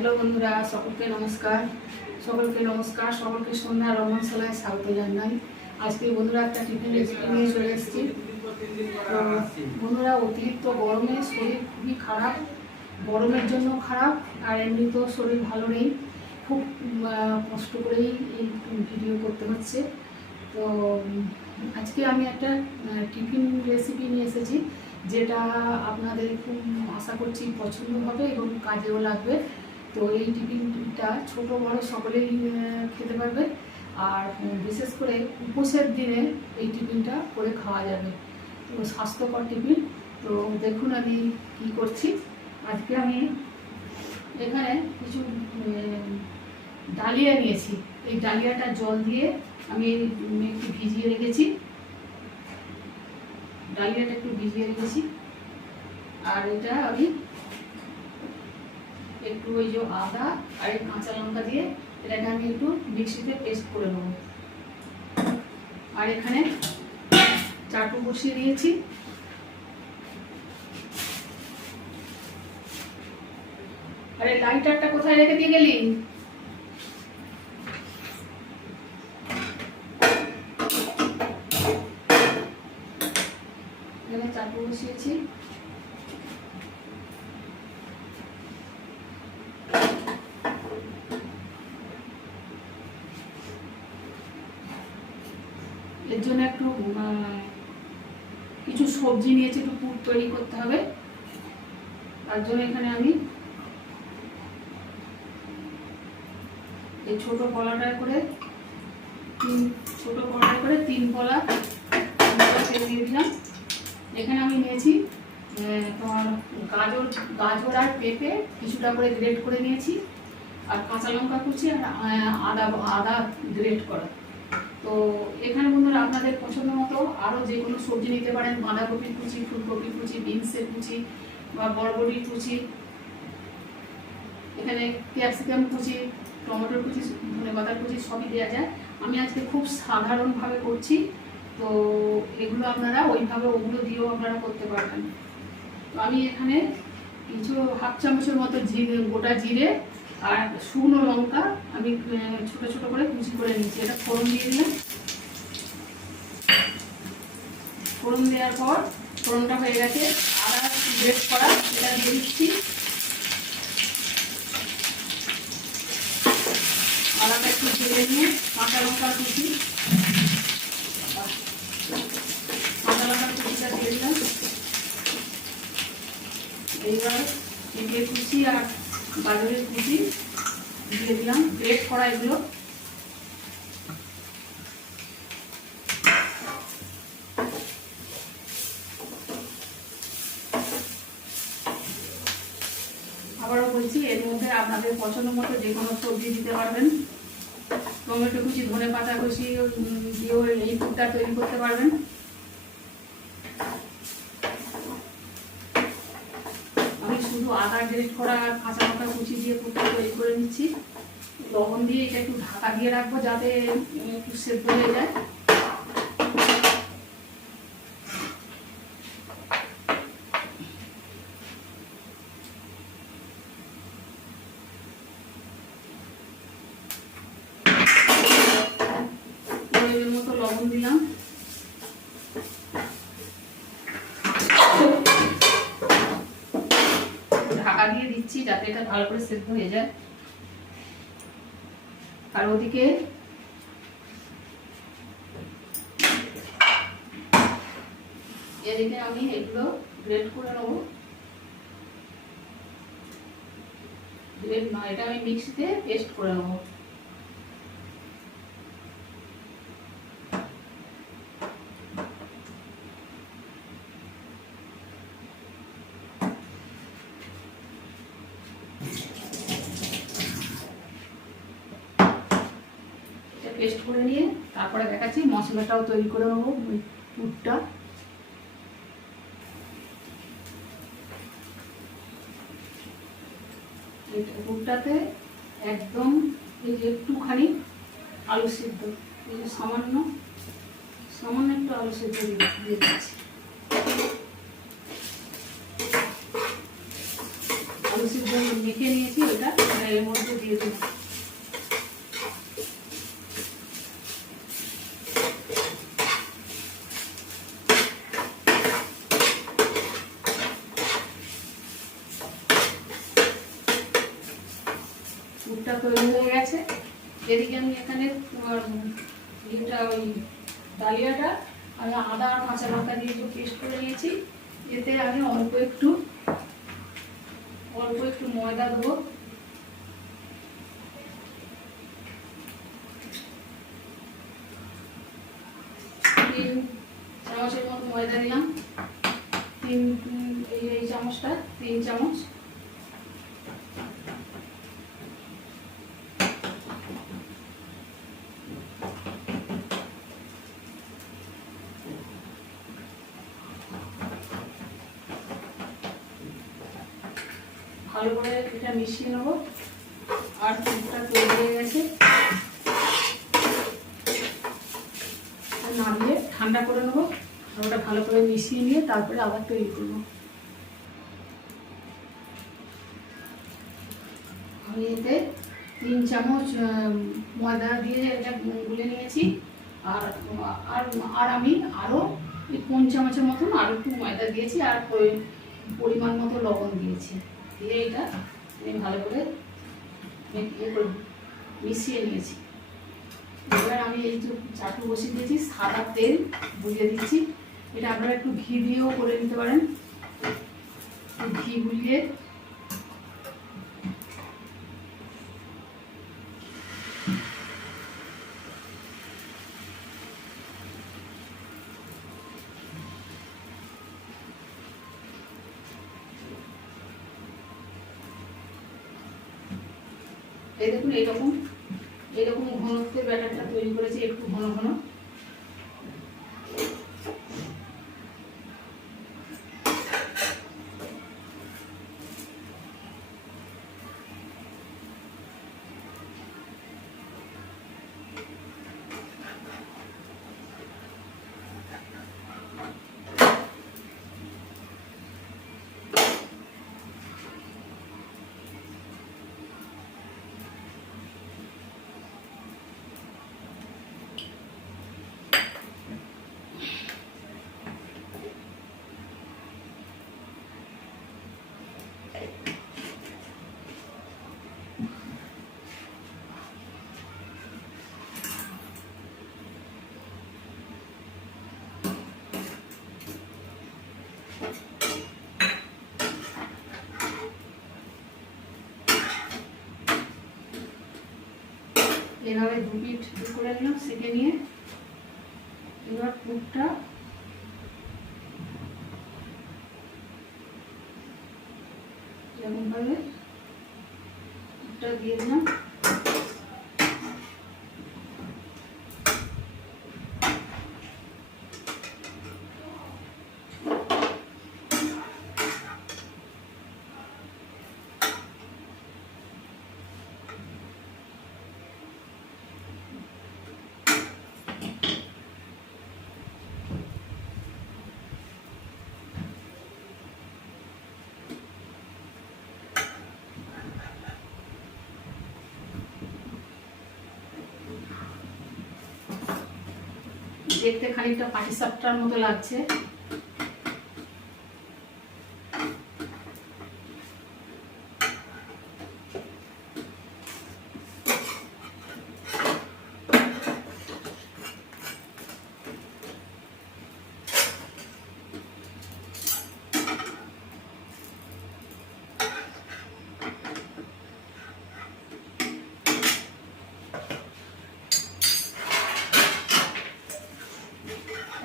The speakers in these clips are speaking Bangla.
হ্যালো বন্ধুরা, সকলকে নমস্কার। সকলকে নমস্কার, সকলকে সন্ধ্যা রমনশালায় স্বাগত জানাই। আজকে বন্ধুরা একটা টিফিন রেসিপি নিয়ে চলে এসেছি। বন্ধুরা, অতিরিক্ত গরমে শরীর খুবই খারাপ। গরমের জন্য খারাপ, আর এমনিতেও শরীর ভালো নেই। খুব কষ্ট করেই এই ভিডিও করতে হচ্ছে। তো, আজকে আমি একটা টিফিন রেসিপি নিয়ে এসেছি, যেটা আপনাদের খুব আশা করছি পছন্দ হবে এবং কাজেও লাগবে। তো এই টিফিনটা ছোট, বড় সকলেই খেতে পারবে। আর বিশেষ করে উপোসের দিনে এই টিফিনটা করে খাওয়া যাবে। তো স্বাস্থ্যকর টিফিন। তো দেখুন আমি কি করছি। আজকে আমি এখানে কিছু ডালিয়া নিয়েছি। এই ডালিয়াটা জল দিয়ে আমি একটু ভিজিয়ে রেখেছি। ডালিয়াটা একটু ভিজিয়ে রেখেছি। আর এটা আমি একটু ওই যে আদা আর এই কাঁচা লঙ্কা দিয়ে এটাকে আমি একটু মিক্সিতে পেস্ট করে নেব। আর এখানে চাটু বসিয়ে দিয়েছি। আরে লাইটারটা কোথায় রেখে দিয়ে গেলি? চাটু বসিয়েছি। এর জন্য একটু কিছু সবজি নিয়েছি একটু পুর তৈরি করতে হবে। তার জন্য এখানে আমি এই ছোট কলাটা করে, তিন, ছোট কলাটা করে তিন কলা তেল এখানে আমি নিয়েছি তোমার গাজর গাজর আর পেঁপে কিছুটা করে গ্রেট করে নিয়েছি। আর কাঁচা লঙ্কা কুচি আর আদা আদা গ্রেট করা। তো এখানে বন্ধুরা আপনাদের পছন্দ মতো আরও যে কোনো সবজি নিতে পারেন বাঁধাকপির কুচি, ফুলকপি কুচি, বিনসের কুচি বা বরবটি কুচি। এখানে ক্যাপসিকাম কুচি, টমেটোর কুচি ধনে পাতার কুচি সবই দেওয়া যায়। আমি আজকে খুব সাধারণভাবে করছি, তো এগুলো আপনারা ওইভাবে ওগুলো দিয়েও আপনারা করতে পারবেন। তো আমি এখানে কিছু হাফ চামচের মতো জিরে, গোটা জিরে আর শুকনো লঙ্কা আমি ছোট ছোট করে কুচি করে নিচ্ছি এটা ফোড়ন দিয়ে দিলাম। ফোড়ন দেওয়ার পর ফোড়নটা হয়ে গেছে। আদা গ্রেট করা এটা দিয়ে দিচ্ছি। আদাটা একটু ভেজে নিয়ে কাঁচা লঙ্কা কুচি। কাঁচা লঙ্কা কুচিটা দিয়ে দিলাম। এইবার কুচি আর গাজরের কুচি দিয়ে দিলাম গ্রেট করা এগুলো। আবারও বলছি, এর মধ্যে আপনাদের পছন্দ মতো যে কোনো সবজি দিতে পারবেন। টমেটো কুচি ধনে পাতা কুচি দিয়েও এই ফুডটা তৈরি করতে পারবেন। শুধু আদা গ্রেট করা কাঁচা লঙ্কা কুচি দিয়ে ফুটটা তৈরি করে নিচ্ছি। লবণ দিয়ে এটা একটু ঢাকা দিয়ে রাখব যাতে একটু সেদ্ধ হয়ে যায়। মতো লবণ দিলাম ঢাকা দিয়ে দিচ্ছি যাতে এটা ভালো করে সেদ্ধ হয়ে যায়। আর ওদিকে এদিকে আমি এগুলো গ্রেড করে নেব। গ্রেড না এটা আমি মিক্সিতে পেস্ট করে নেব। পেস্ট করে নিয়ে তারপরে দেখাচ্ছি মশলাটাও তৈরি করে নেব ওই এটা পুরটাতে একদম এই যে একটুখানি আলু সিদ্ধ, এই যে সামান্য সামান্য একটু আলু সিদ্ধ দিয়ে দিচ্ছি। আলু সিদ্ধ মেখে নিয়েছি ওটা এর মধ্যে দিয়ে দেবো পুরটা তৈরি হয়ে গেছে এদিকে আমি এখানে তোমার ইয়েটা ওই ডালিয়াটা, আমি আদা আর কাঁচা লঙ্কা দিয়ে একটু পেস্ট করে নিয়েছি। এতে আমি অল্প একটু অল্প একটু ময়দা দেবো। তিন চামচের মতো ময়দা দিলাম। তিন, এই এই চামচটা, তিন চামচ ভালো করে এটা মিশিয়ে নেব। আর দুধটা তৈরি হয়ে গেছে নামিয়ে ঠান্ডা করে নেব। আর ওটা ভালো করে মিশিয়ে নিয়ে তারপরে আবার তৈরি করব। আমি এতে তিন চামচ ময়দা দিয়ে এটা গুলে নিয়েছি। আর আর আর আমি আরও এই কোন চামচের মতন আরও একটু ময়দা দিয়েছি আর পরিমাণ মতো লবণ দিয়েছি। দিয়ে এটা আমি ভালো করে ইয়ে করে মিশিয়ে নিয়েছি। এবার আমি এই যে চাটু বসিয়ে দিয়েছি, সাদা তেল বুঝিয়ে দিচ্ছি এটা আপনারা একটু ঘি দিয়েও করে নিতে পারেন। ঘি গুলিয়ে এই দেখুন এইরকম এরকম ঘনত্বের ব্যাটারটা তৈরি করেছি একটু ঘন ঘন। এভাবে দু পিঠ করে নিলাম সেকে নিয়ে এবার পুরটা যেমনভাবে দিয়ে দিলাম। দেখতে খানিকটা পাটি সাপটার মতো লাগছে।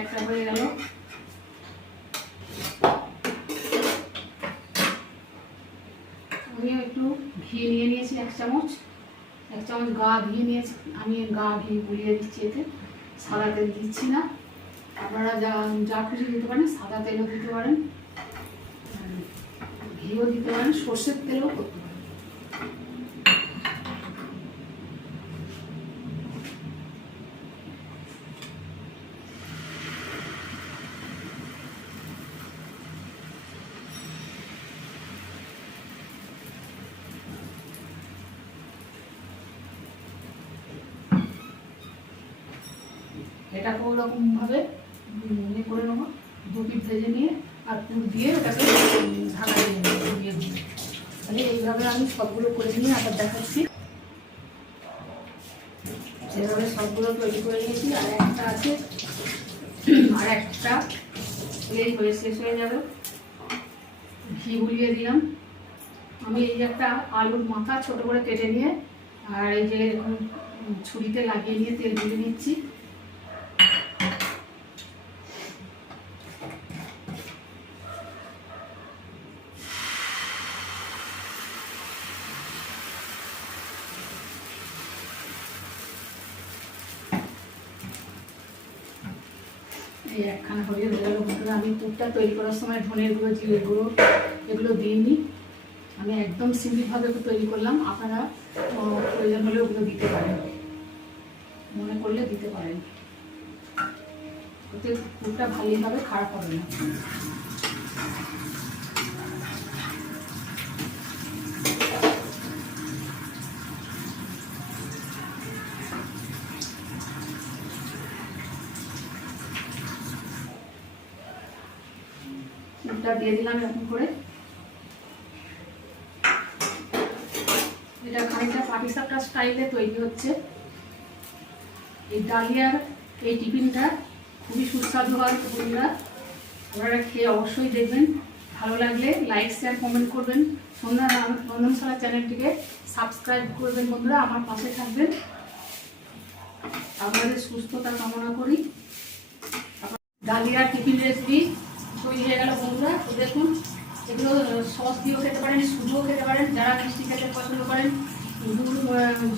একটা হয়ে গেল। আমিও একটু ঘি নিয়ে নিয়েছি, এক চামচ। এক চামচ গা ঘি নিয়েছি। আমি গা ঘি গুলিয়ে দিচ্ছি এতে। সাদা তেল দিচ্ছি না। আপনারা যা যা খুশি দিতে পারেন, সাদা তেলও দিতে পারেন। ঘিও দিতে পারেন, সর্ষের তেলও এটাকে ওরকমভাবে ইয়ে করে নেব দু ভেজে নিয়ে, আর পুর দিয়ে ওটাকে ঢাকা দিয়ে নেব দিয়ে তাহলে এইভাবে আমি সবগুলো করে নিয়ে আবার দেখাচ্ছি। এভাবে সবগুলো তৈরি করে নিয়েছি, আর একটা আছে, আর একটা এই হয়ে শেষ হয়ে যাবে। ঘি গুলিয়ে দিলাম। আমি এই একটা আলুর মাথা ছোট করে কেটে নিয়ে, আর এই যে এরকম ছুরিতে লাগিয়ে নিয়ে তেল গুলে নিচ্ছি। এই একখানা হয়ে হয়ে গেল। আমি পুরটা তৈরি করার সময় ধনের গুঁড়ো জিরে গুঁড়ো এগুলো দিইনি আমি একদম সিম্পলভাবে তৈরি করলাম। আপনারা প্রয়োজন হলে ওগুলো দিতে পারেন। মনে করলে দিতে পারেন। ওতে পুরটা ভালোই খারাপ হবে না। পুরটা দিয়ে দিলাম এরকম করে। এটা খানিকটা পাটিসাপটা স্টাইলে তৈরি হচ্ছে। এই ডালিয়ার এই টিফিনটা খুবই সুস্বাদু হয় বন্ধুরা। আপনারা খেয়ে অবশ্যই দেখবেন। ভালো লাগলে লাইক শেয়ার কমেন্ট করবেন। সন্ধ্যা রন্ধনশালা চ্যানেলটিকে সাবস্ক্রাইব করবেন বন্ধুরা। আমার পাশে থাকবেন। আপনাদের সুস্থতা কামনা করি। ডালিয়ার টিফিন রেসিপি তৈরি হয়ে গেল বন্ধুরা। তো দেখুন, এগুলো সস দিয়েও খেতে পারেন শুধুও খেতে পারেন, যারা মিষ্টি খেতে পছন্দ করেন গুড়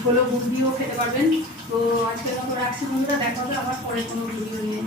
ঝোলো গুড় দিয়েও খেতে পারবেন। তো আজকের মতো রাখছি বন্ধুরা, দেখা হবে আবার পরে কোনো ভিডিও নিয়ে।